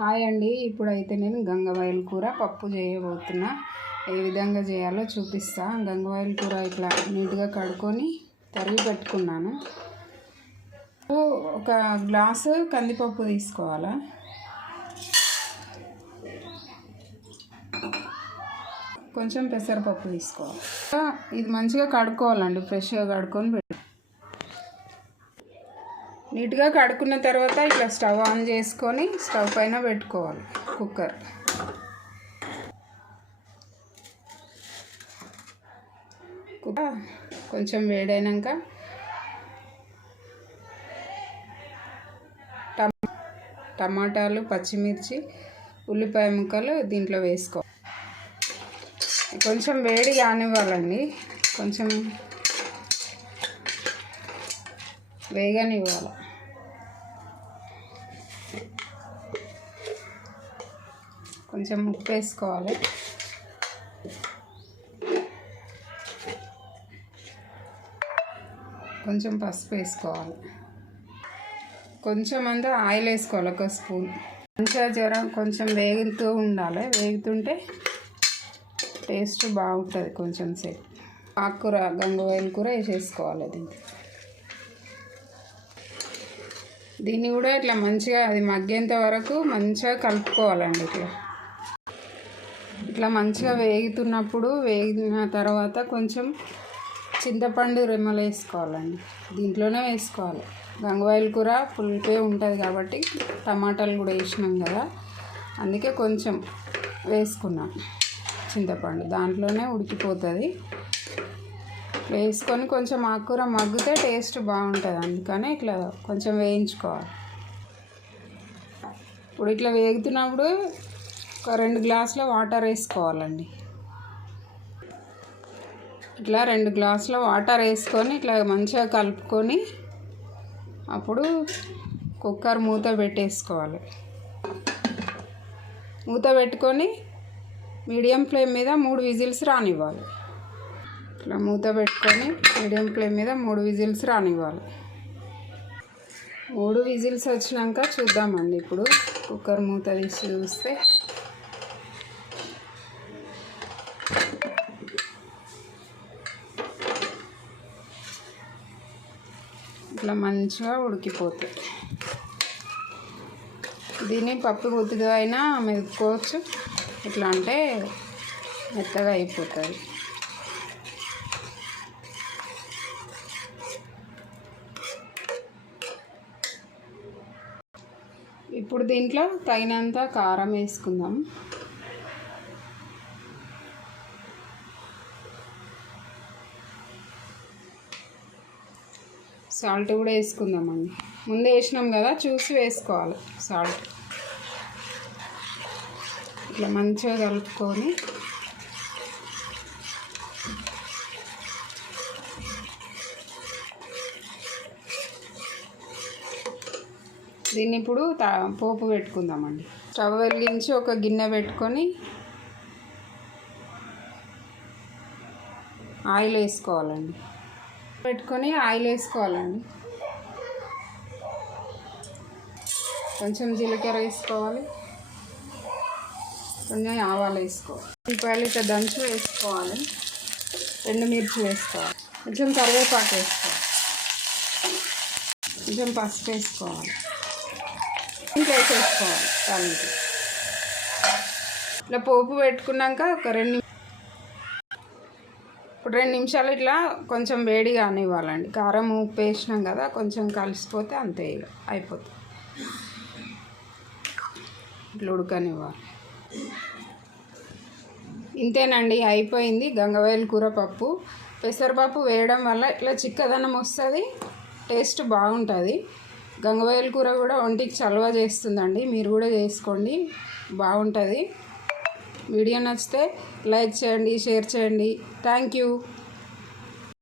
Hi అండి. ఇప్పుడైతే నేను గంగవాయల కూర పప్పు చేయబోతున్నా. ఏ విధంగా చేయాలో చూపిస్తా. గంగవాయల కూర ఇట్లా నీట్గా కడుక్కొని తరిగి పెట్టుకున్నాను. ఒక గ్లాసు కందిపప్పు తీసుకోవాలా? కొంచెం పెసరపప్పు తీసుకోవాలి. ఇది మంచిగా కడుక్కోవాలండి. ఫ్రెష్గా కడుక్కొని పెట్టు నీట్గా కడుక్కున్న తర్వాత ఇట్లా స్టవ్ ఆన్ చేసుకొని స్టవ్ పైన పెట్టుకోవాలి కుక్కర్. కొంచెం వేడైనాక టమా టమాటాలు పచ్చిమిర్చి ఉల్లిపాయ ముక్కలు దీంట్లో వేసుకో. కొంచెం వేడి కానివ్వాలండి. కొంచెం వేగనివ్వాలి. కొంచెం ఉప్పు వేసుకోవాలి. కొంచెం పసుపు వేసుకోవాలి. కొంచెం అంతా ఆయిల్ వేసుకోవాలి ఒక స్పూన్. మంచిగా జ్వరం కొంచెం వేగుతూ ఉండాలి. వేగుతుంటే టేస్ట్ బాగుంటుంది కొంచెం సేపు. ఆకుకూర గంగవాయిల కూర వేసేసుకోవాలి దీనికి దీన్ని కూడా ఇట్లా మంచిగా అది మగ్గేంత వరకు మంచిగా కలుపుకోవాలండి ఇట్లా. ఇట్లా మంచిగా వేగుతున్నప్పుడు వేగిన తర్వాత కొంచెం చింతపండు రెమ్మలు వేసుకోవాలండి. దీంట్లోనే వేసుకోవాలి. గంగవాయిల కూర పులిపే ఉంటుంది కాబట్టి టమాటాలు కూడా వేసినాం కదా. అందుకే కొంచెం వేసుకున్నాం చింతపండు. దాంట్లోనే ఉడికిపోతుంది. వేసుకొని కొంచెం ఆకుకూర మగ్గితే టేస్ట్ బాగుంటుంది. అందుకని ఇట్లా కొంచెం వేయించుకోవాలి. ఇప్పుడు ఇట్లా వేగుతున్నప్పుడు ఒక రెండు గ్లాసుల వాటర్ వేసుకోవాలండి. ఇట్లా రెండు గ్లాసుల వాటర్ వేసుకొని ఇట్లా మంచిగా కలుపుకొని అప్పుడు కుక్కర్ మూత పెట్టేసుకోవాలి. మూత పెట్టుకొని మీడియం ఫ్లేమ్ మీద మూడు విజిల్స్ రానివ్వాలి. ఇట్లా మూత పెట్టుకొని మీడియం ఫ్లేమ్ మీద మూడు విజిల్స్ రానివ్వాలి. మూడు విజిల్స్ వచ్చినాక చూద్దామండి ఇప్పుడు. కుక్కర్ మూత తీసి చూస్తే. ఇట్లా మంచిగా ఉడికిపోతుంది దీన్ని పప్పు గుత్తిగా అయినా మెదుకోవచ్చు ఇట్లా అంటే మెత్తగా అయిపోతుంది ఇప్పుడు దీంట్లో తగినంత కారం వేసుకుందాం. సాల్ట్ కూడా వేసుకుందామండి. ముందే వేసినాం కదా చూసి వేసుకోవాలి సాల్ట్. ఇట్లా మంచిగా కలుపుకొని దీన్ని ఇప్పుడు తా పోపు పెట్టుకుందామండి. స్టవ్ వెలిగించి ఒక గిన్నె పెట్టుకొని ఆయిల్ వేసుకోవాలండి. పెట్టుకొని ఆయిల్ వేసుకోవాలండి. కొంచెం జీలకర్ర వేసుకోవాలి. కొంచెం ఆవాలు వేసుకోవాలి. ఉల్లిపాయలు ఇట్లా దంచు వేసుకోవాలి. రెండు మిర్చి వేసుకోవాలి. కొంచెం కరివేపాకు వేసుకోవాలి. కొంచెం పసుపు వేసుకోవాలి. వేసేసుకోవాలి. తాలింపు ఇట్లా పోపు పెట్టుకున్నాక ఒక రెండు ఇప్పుడు రెండు నిమిషాలు ఇట్లా కొంచెం వేడి కానివ్వాలండి. కారం ఉప్పు వేసినాం కదా కొంచెం కలిసిపోతే అంతే ఇక అయిపోతుంది. ఇట్లా ఉడకనివ్వాలి. ఇంతేనండి అయిపోయింది గంగవేల కూర పప్పు. పెసరపప్పు వేయడం వల్ల ఇట్లా చిక్కదనం వస్తుంది టేస్ట్ బాగుంటుంది. గంగవాయల కూర కూడా ఒంటికి చలవ చేస్తుందండి. మీరు కూడా చేసుకోండి. బాగుంటుంది. వీడియో నచ్చితే లైక్ చేయండి షేర్ చేయండి. Thank you.